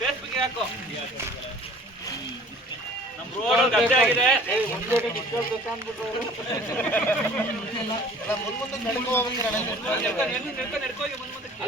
Facebook ಹಾಕೋ. ನಮ್ road ಗದ್ದೆ ಆಗಿದೆ. ಮುಂದ್ ಮುಂದಕ್ಕೆ.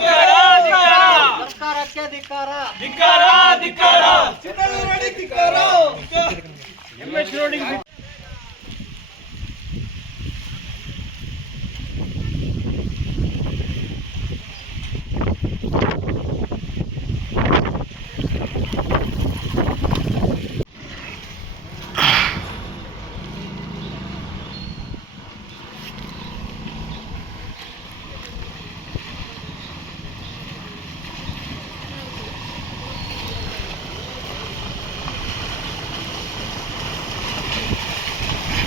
ಧಿಕ್ಕಾರ, ಧಿಕ್ಕಾರ. ಸರ್ಕಾರಕ್ಕೆ ಧಿಕ್ಕಾರ. ಧಿಕ್ಕಾರ,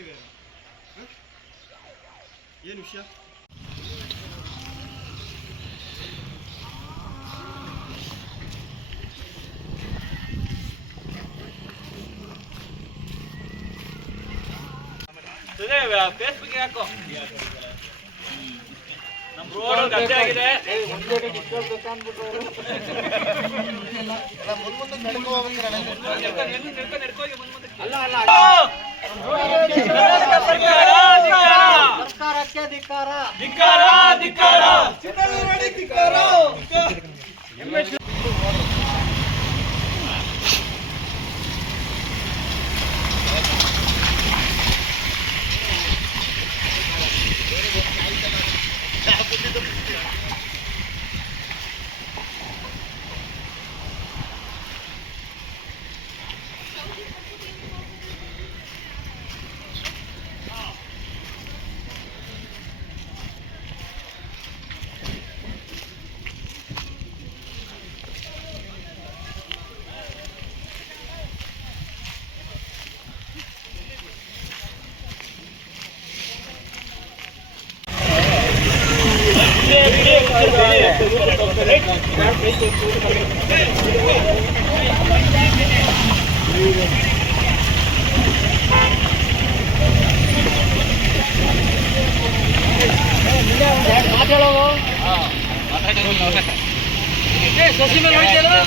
ಧಿಕ್ಕಾರ. ಏನು ವಿಷಯ? ಫೇಸ್ಬುಕ್ ಹಾಕೋ ನಮ್ ರೋಡ್ ಗದ್ದೆ ಆಗಿದೆ. ನಡ್ಕೊ, ಧಿಕ್ಕಾರ. ಧಿಕ್ಕಾರ ನಡ್ಕೊ ಹೋಗಿ ಮುಂದ್ ಮುಂದಕ್ಕೆ. ಧಿಕ್ಕಾರ, ಧಿಕ್ಕಾರ.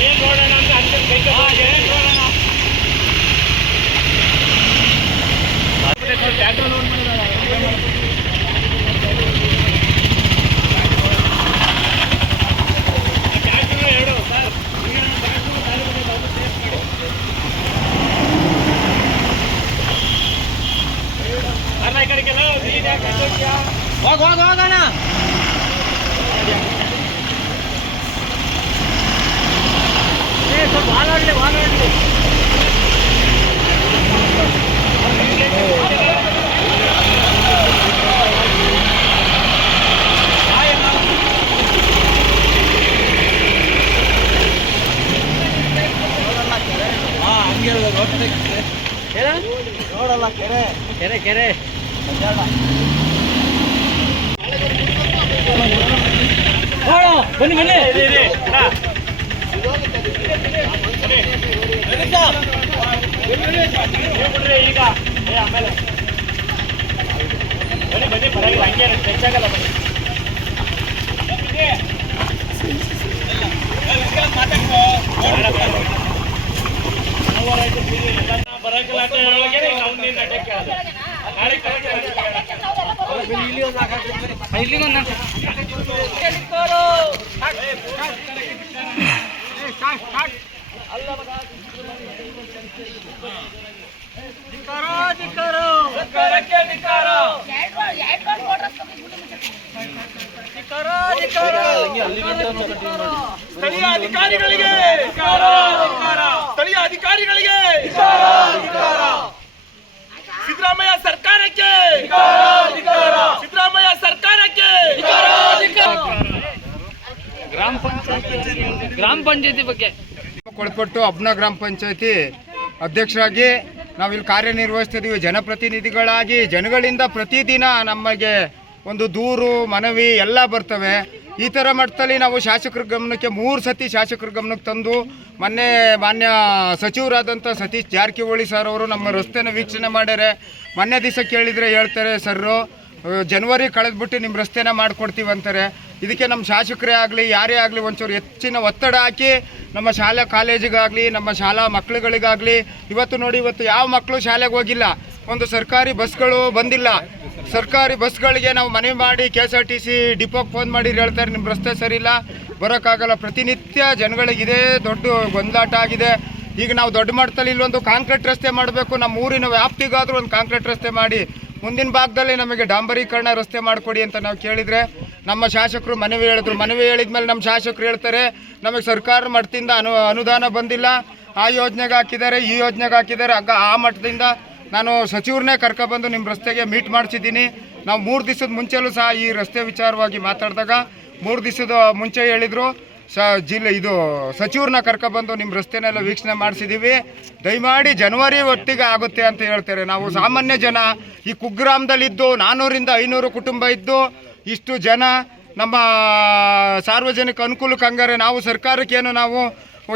ಸರ್ಕಾರಕ್ಕೆ ಧಿಕ್ಕಾರ ಧಿಕ್ಕಾರ, ಧಿಕ್ಕಾರ. ಹೋಗ್ ಕೆರೆ. ಬನ್ನಿ ಬನ್ನಿ. ಈಗ. ಆಮೇಲೆ. ಬನ್ನಿ ಬನ್ನಿ ಪರವಾಗಿಲ್ಲ ಹಂಗೆ ಹೆಚ್ಚಾಗಲ್ಲ ಬನ್ನಿ ಬರಕಿಲ್ಲ ಅಂತ ಹೇಳೋಕೆ ನಾವು ನಿನ್ನ ಅಡ್ಡಕ್ಕೆ ಆದ. ನಾಳೆ ಧಿಕ್ಕಾರ ಧಿಕ್ಕಾರ ಸರ್ಕಾರಕ್ಕೆ ಧಿಕ್ಕಾರ. ಧಿಕ್ಕಾರ ಸ್ಥಳೀಯ ಅಧಿಕಾರಿಗಳಿಗೆ ಸ್ಥಳೀಯ ಅಧಿಕಾರಿಗಳಿಗೆ ಸಿದ್ದರಾಮಯ್ಯ ಸರ್ಕಾರಕ್ಕೆ ಸಿದ್ದರಾಮಯ್ಯ ಸರ್ಕಾರಕ್ಕೆ ಗ್ರಾಮ ಪಂಚಾಯತಿ ಬಗ್ಗೆ. ಕೊಳಪಟ್ಟು ಅಬ್ನ ಗ್ರಾಮ ಪಂಚಾಯತಿ ಅಧ್ಯಕ್ಷರಾಗಿ ನಾವಿಲ್ಲಿ ಕಾರ್ಯನಿರ್ವಹಿಸ್ತಿದ್ದೀವಿ. ಜನಪ್ರತಿನಿಧಿಗಳಾಗಿ ಜನಗಳಿಂದ ಪ್ರತಿದಿನ ನಮಗೆ ಒಂದು ದೂರು, ಮನವಿ ಎಲ್ಲ ಬರ್ತವೆ. ಈ ಥರ ಮಟ್ಟದಲ್ಲಿ ನಾವು ಶಾಸಕರ ಗಮನಕ್ಕೆ ಮೂರು ಸತಿ ಶಾಸಕರ ಗಮನಕ್ಕೆ ತಂದು ಮೊನ್ನೆ ಮಾನ್ಯ ಸಚಿವರಾದಂಥ ಸತೀಶ್ ಜಾರಕಿಹೊಳಿ ಸರ್ ಅವರು ನಮ್ಮ ರಸ್ತೆನ ವೀಕ್ಷಣೆ ಮಾಡ್ಯಾರೆ. ಮೊನ್ನೆ ದಿವಸ ಕೇಳಿದರೆ ಹೇಳ್ತಾರೆ, ಸರ್ರು ಜನವರಿ ಕಳೆದ್ಬಿಟ್ಟು ನಿಮ್ಮ ರಸ್ತೆನ ಮಾಡಿಕೊಡ್ತೀವಿ ಅಂತಾರೆ. ಇದಕ್ಕೆ ನಮ್ಮ ಶಾಸಕರೇ ಆಗಲಿ, ಯಾರೇ ಆಗಲಿ ಒಂಚೂರು ಹೆಚ್ಚಿನ ಒತ್ತಡ ಹಾಕಿ, ನಮ್ಮ ಶಾಲೆ ಕಾಲೇಜಿಗಾಗಲಿ, ನಮ್ಮ ಶಾಲಾ ಮಕ್ಕಳುಗಳಿಗಾಗಲಿ, ಇವತ್ತು ನೋಡಿ ಇವತ್ತು ಯಾವ ಮಕ್ಕಳು ಶಾಲೆಗೆ ಹೋಗಿಲ್ಲ. ಒಂದು ಸರ್ಕಾರಿ ಬಸ್ಗಳು ಬಂದಿಲ್ಲ. ಸರ್ಕಾರಿ ಬಸ್ಗಳಿಗೆ ನಾವು ಮನವಿ ಮಾಡಿ K S R T C ಡಿಪೋಗೆ ಫೋನ್ ಮಾಡಿ ಹೇಳ್ತಾರೆ, ನಿಮ್ಮ ರಸ್ತೆ ಸರಿಯಿಲ್ಲ, ಬರೋಕ್ಕಾಗಲ್ಲ. ಪ್ರತಿನಿತ್ಯ ಜನಗಳಿಗೆ ಇದೇ ದೊಡ್ಡ ಗೊಂದಾಟ ಆಗಿದೆ. ಈಗ ನಾವು ದೊಡ್ಡ ಮಟ್ಟದಲ್ಲಿ ಇಲ್ಲೊಂದು ಕಾಂಕ್ರೀಟ್ ರಸ್ತೆ ಮಾಡಬೇಕು. ನಮ್ಮ ಊರಿನ ವ್ಯಾಪ್ತಿಗಾದರೂ ಒಂದು ಕಾಂಕ್ರೀಟ್ ರಸ್ತೆ ಮಾಡಿ, ಮುಂದಿನ ಭಾಗದಲ್ಲಿ ನಮಗೆ ಡಾಂಬರೀಕರಣ ರಸ್ತೆ ಮಾಡಿಕೊಡಿ ಅಂತ ನಾವು ಕೇಳಿದರೆ ನಮ್ಮ ಶಾಸಕರು ಮನವಿ ಹೇಳಿದ್ರು. ಮನವಿ ಹೇಳಿದ್ಮೇಲೆ ನಮ್ಮ ಶಾಸಕರು ಹೇಳ್ತಾರೆ, ನಮಗೆ ಸರ್ಕಾರ ಮಟ್ಟದಿಂದ ಅನು, ಅನುದಾನ ಬಂದಿಲ್ಲ. ಆ ಯೋಜನೆಗೆ ಹಾಕಿದ್ದಾರೆ, ಈ ಯೋಜನೆಗೆ ಹಾಕಿದ್ದಾರೆ. ಆಗ ಆ ಮಟ್ಟದಿಂದ ನಾನು ಸಚಿವರನ್ನೇ ಕರ್ಕೊಬಂದು ನಿಮ್ಮ ರಸ್ತೆಗೆ ಮೀಟ್ ಮಾಡಿಸಿದ್ದೀನಿ. ನಾವು ಮೂರು ದಿವಸದ ಮುಂಚೆಲೂ ಸಹ ಈ ರಸ್ತೆ ವಿಚಾರವಾಗಿ ಮಾತಾಡಿದಾಗ ಮೂರು ದಿವಸದ ಮುಂಚೆ ಹೇಳಿದರು. ಸ, ಜಿಲ್ಲೆ ಇದು ಸಚಿವ್ರನ್ನ ಕರ್ಕೊಬಂದು ನಿಮ್ಮ ರಸ್ತೆನೆಲ್ಲ ವೀಕ್ಷಣೆ ಮಾಡಿಸಿದ್ದೀವಿ. ದಯಮಾಡಿ ಜನವರಿ ಒಟ್ಟಿಗೆ ಆಗುತ್ತೆ ಅಂತ ಹೇಳ್ತಾರೆ. ನಾವು ಸಾಮಾನ್ಯ ಜನ ಈ ಕುಗ್ರಾಮದಲ್ಲಿದ್ದು ನಾನ್ನೂರಿಂದ ಐನೂರು ಕುಟುಂಬ ಇದ್ದು ಇಷ್ಟು ಜನ ನಮ್ಮ ಸಾರ್ವಜನಿಕ ಅನುಕೂಲಕ್ಕೆ ಹಂಗಾರೆ ನಾವು ಸರ್ಕಾರಕ್ಕೇನು ನಾವು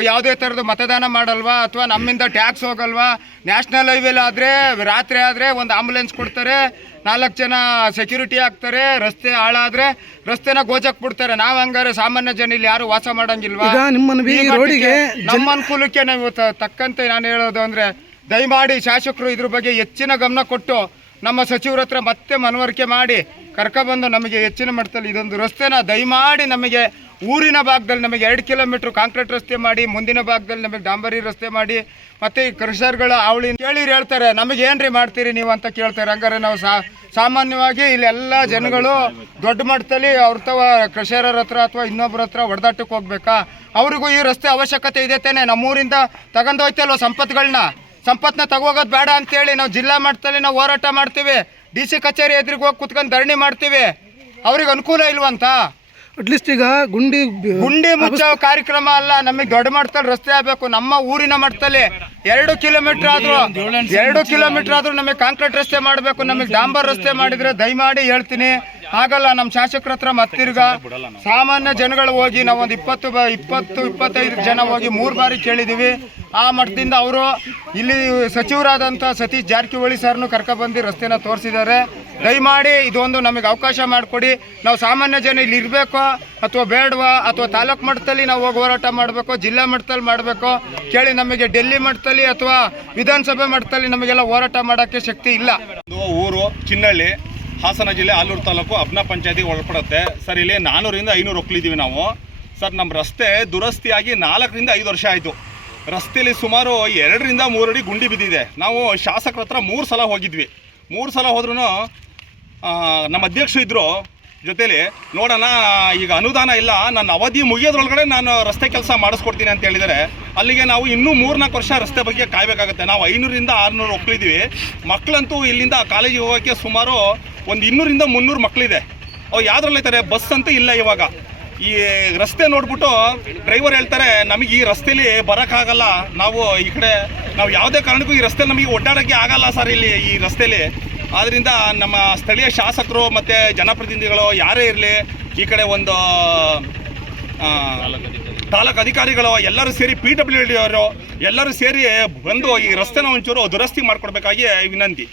ಯಾವುದೇ ಥರದ್ದು ಮತದಾನ ಮಾಡಲ್ವಾ ಅಥವಾ ನಮ್ಮಿಂದ ಟ್ಯಾಕ್ಸ್ ಹೋಗಲ್ವಾ? ನ್ಯಾಷನಲ್ ಹೈವೇಲಿ ಆದರೆ ರಾತ್ರಿ ಆದರೆ ಒಂದು ಆಂಬುಲೆನ್ಸ್ ಕೊಡ್ತಾರೆ ನಾಲ್ಕು ಜನ ಸೆಕ್ಯೂರಿಟಿ ಹಾಕ್ತಾರೆ ರಸ್ತೆ ಹಾಳಾದರೆ ರಸ್ತೆನ ಗೋಜಕ್ ಬಿಡ್ತಾರೆ. ನಾವು ಹಂಗಾರೆ ಸಾಮಾನ್ಯ ಜನ ಇಲ್ಲಿ ಯಾರು ವಾಸ ಮಾಡೋಂಗಿಲ್ವಾ? ನಮ್ಮ ಅನುಕೂಲಕ್ಕೆ ನಾವು ತಕ್ಕಂತೆ ನಾನು ಹೇಳೋದು ಅಂದರೆ ದಯಮಾಡಿ ಶಾಸಕರು ಇದ್ರ ಬಗ್ಗೆ ಹೆಚ್ಚಿನ ಗಮನ ಕೊಟ್ಟು ನಮ್ಮ ಸಚಿವರ ಹತ್ರ ಮತ್ತೆ ಮನವರಿಕೆ ಮಾಡಿ ಕರ್ಕೊಬಂದು ನಮಗೆ ಹೆಚ್ಚಿನ ಮಟ್ಟದಲ್ಲಿ ಇದೊಂದು ರಸ್ತೆನ ದಯಮಾಡಿ ನಮಗೆ ಊರಿನ ಭಾಗದಲ್ಲಿ ನಮಗೆ ಎರಡು ಕಿಲೋಮೀಟ್ರ್ ಕಾಂಕ್ರೀಟ್ ರಸ್ತೆ ಮಾಡಿ, ಮುಂದಿನ ಭಾಗದಲ್ಲಿ ನಮಗೆ ಡಾಂಬರಿ ರಸ್ತೆ ಮಾಡಿ, ಮತ್ತೆ ಈ ಕೃಷರ್ಗಳ ಅವಳಿ ಕೇಳಿರಿ ಹೇಳ್ತಾರೆ, ನಮಗೆ ಏನ್ರಿ ಮಾಡ್ತೀರಿ ನೀವು ಅಂತ ಕೇಳ್ತಾರೆ. ಹಂಗಾರೆ ನಾವು ಸಾ, ಸಾಮಾನ್ಯವಾಗಿ ಇಲ್ಲಿ ಎಲ್ಲ ಜನಗಳು ದೊಡ್ಡ ಮಟ್ಟದಲ್ಲಿ ಅವ್ರ ತವ ಕೃಷರ ಹತ್ರ ಅಥವಾ ಇನ್ನೊಬ್ಬರ ಹತ್ರ ಹೊಡೆದಾಟಕ್ಕೆ ಹೋಗ್ಬೇಕಾ? ಅವ್ರಿಗೂ ಈ ರಸ್ತೆ ಅವಶ್ಯಕತೆ ಇದೆ ತಾನೆ? ನಮ್ಮೂರಿಂದ ತಗೊಂಡೋಯ್ತಲ್ವ ಸಂಪತ್ಗಳನ್ನ ಸಂಪತ್ನ ತಗೋಗೋದು ಬೇಡ ಅಂತೇಳಿ ನಾವು ಜಿಲ್ಲಾ ಮಟ್ಟದಲ್ಲಿ ನಾವು ಹೋರಾಟ ಮಾಡ್ತೀವಿ. ಡಿ ಸಿ ಕಚೇರಿ ಎದುರಿಗೆ ಹೋಗಿ ಕುತ್ಕೊಂಡು ಧರಣಿ ಮಾಡ್ತೀವಿ. ಅವ್ರಿಗೆ ಅನುಕೂಲ ಇಲ್ವಂತ? ಅಟ್ಲೀಸ್ಟ್ ಈಗ ಗುಂಡಿ ಗುಂಡಿ ಮುಚ್ಚೋ ಕಾರ್ಯಕ್ರಮ ಅಲ್ಲ ನಮಗೆ ದೊಡ್ಡ ಮಟ್ಟದಲ್ಲಿ ರಸ್ತೆ ಆಗಬೇಕು. ನಮ್ಮ ಊರಿನ ಮಟ್ಟದಲ್ಲಿ ಎರಡು ಕಿಲೋಮೀಟರ್ ಆದ್ರೂ ಎರಡು ಕಿಲೋಮೀಟರ್ ಆದ್ರೂ ನಮಗೆ ಕಾಂಕ್ರೀಟ್ ರಸ್ತೆ ಮಾಡಬೇಕು. ನಮಗೆ ಡಾಂಬರ್ ರಸ್ತೆ ಮಾಡಿದ್ರೆ ದಯಮಾಡಿ ಹೇಳ್ತೀನಿ. ಆಗಲ್ಲ ನಮ್ಮ ಶಾಸಕರ ಹತ್ರ ಮತ್ತಿರ್ಗ ಸಾಮಾನ್ಯ ಜನಗಳು ಹೋಗಿ ನಾವು ಒಂದು ಇಪ್ಪತ್ತು ಬ ಇಪ್ಪತ್ತು ಇಪ್ಪತ್ತೈದು ಜನ ಹೋಗಿ ಮೂರು ಬಾರಿ ಕೇಳಿದ್ದೀವಿ ಆ ಮಠದಿಂದ ಅವರು ಇಲ್ಲಿ ಸಚಿವರಾದಂಥ ಸತೀಶ್ ಜಾರಕಿಹೊಳಿ ಸರ್ನು ಕರ್ಕೊಬಂದು ರಸ್ತೆನ ತೋರಿಸಿದ್ದಾರೆ. ದಯಮಾಡಿ ಇದೊಂದು ನಮಗೆ ಅವಕಾಶ ಮಾಡಿಕೊಡಿ. ನಾವು ಸಾಮಾನ್ಯ ಜನ ಇಲ್ಲಿ ಇರಬೇಕು ಅಥವಾ ಬೇಡವಾ ಅಥವಾ ತಾಲೂಕು ಮಟ್ಟದಲ್ಲಿ ನಾವು ಹೋಗಿ ಹೋರಾಟ ಮಾಡಬೇಕು ಜಿಲ್ಲಾ ಮಟ್ಟದಲ್ಲಿ ಮಾಡಬೇಕು ಕೇಳಿ ನಮಗೆ ಡೆಲ್ಲಿ ಮಟ್ಟದಲ್ಲಿ ಅಥವಾ ವಿಧಾನಸಭೆ ಮಟ್ಟದಲ್ಲಿ ನಮಗೆಲ್ಲ ಹೋರಾಟ ಮಾಡೋಕ್ಕೆ ಶಕ್ತಿ ಇಲ್ಲ. ಒಂದು ಊರು ಚಿನ್ನಹಳ್ಳಿ ಹಾಸನ ಜಿಲ್ಲೆ ಆಲೂರು ತಾಲೂಕು ಅಬ್ನ ಪಂಚಾಯತಿಗೆ ಒಳಪಡುತ್ತೆ. ಸರ್, ಇಲ್ಲಿ ನಾನ್ನೂರಿಂದ ಐನೂರು ಒಕ್ಕಲಿದ್ದೀವಿ ನಾವು. ಸರ್ ನಮ್ಮ ರಸ್ತೆ ದುರಸ್ತಿಯಾಗಿ ನಾಲ್ಕರಿಂದ ಐದು ವರ್ಷ ಆಯಿತು. ರಸ್ತೆಯಲ್ಲಿ ಸುಮಾರು ಎರಡರಿಂದ ಮೂರಡಿ ಗುಂಡಿ ಬಿದ್ದಿದೆ. ನಾವು ಶಾಸಕರ ಹತ್ರ ಮೂರು ಸಲ ಹೋಗಿದ್ವಿ. ಮೂರು ಸಲ ಹೋದ್ರೂ ನಮ್ಮ ಅಧ್ಯಕ್ಷರು ಇದ್ದರು ಜೊತೇಲಿ ನೋಡೋಣ, ಈಗ ಅನುದಾನ ಇಲ್ಲ, ನನ್ನ ಅವಧಿ ಮುಗಿಯೋದ್ರೊಳಗಡೆ ನಾನು ರಸ್ತೆ ಕೆಲಸ ಮಾಡಿಸ್ಕೊಡ್ತೀನಿ ಅಂತ ಹೇಳಿದರೆ ಅಲ್ಲಿಗೆ ನಾವು ಇನ್ನೂ ಮೂರ್ನಾಲ್ಕು ವರ್ಷ ರಸ್ತೆ ಬಗ್ಗೆ ಕಾಯಬೇಕಾಗುತ್ತೆ. ನಾವು ಐನೂರಿಂದ ಆರುನೂರು ಒಕ್ಕಲಿದ್ದೀವಿ. ಮಕ್ಕಳಂತೂ ಇಲ್ಲಿಂದ ಕಾಲೇಜಿಗೆ ಹೋಗೋಕ್ಕೆ ಸುಮಾರು ಒಂದು ಇನ್ನೂರಿಂದ ಮುನ್ನೂರು ಮಕ್ಕಳಿದೆ. ಅವು ಯಾವ್ದ್ರಲ್ಲೈತಾರೆ ಬಸ್ ಅಂತೂ ಇಲ್ಲ ಇವಾಗ. ಈ ರಸ್ತೆ ನೋಡ್ಬಿಟ್ಟು ಡ್ರೈವರ್ ಹೇಳ್ತಾರೆ, ನಮಗೆ ಈ ರಸ್ತೆಯಲ್ಲಿ ಬರೋಕ್ಕಾಗಲ್ಲ. ನಾವು ಈ ಕಡೆ, ನಾವು ಯಾವುದೇ ಕಾರಣಕ್ಕೂ ಈ ರಸ್ತೆ ನಮಗೆ ಒಡ್ಡಾಡೋಕ್ಕೆ ಆಗಲ್ಲ ಸರ್ ಇಲ್ಲಿ ಈ ರಸ್ತೆಲಿ. ಆದ್ದರಿಂದ ನಮ್ಮ ಸ್ಥಳೀಯ ಶಾಸಕರು ಮತ್ತು ಜನಪ್ರತಿನಿಧಿಗಳು ಯಾರೇ ಇರಲಿ, ಈ ಕಡೆ ಒಂದು ತಾಲೂಕು ಅಧಿಕಾರಿಗಳು ಎಲ್ಲರೂ ಸೇರಿ ಪಿ ಡಬ್ಲ್ಯೂ ಡಿ ಅವರು ಎಲ್ಲರೂ ಸೇರಿ ಬಂದು ಈ ರಸ್ತೆನ ಒಂಚೂರು ದುರಸ್ತಿ ಮಾಡಿಕೊಡ್ಬೇಕಾಗಿ ವಿನಂತಿ.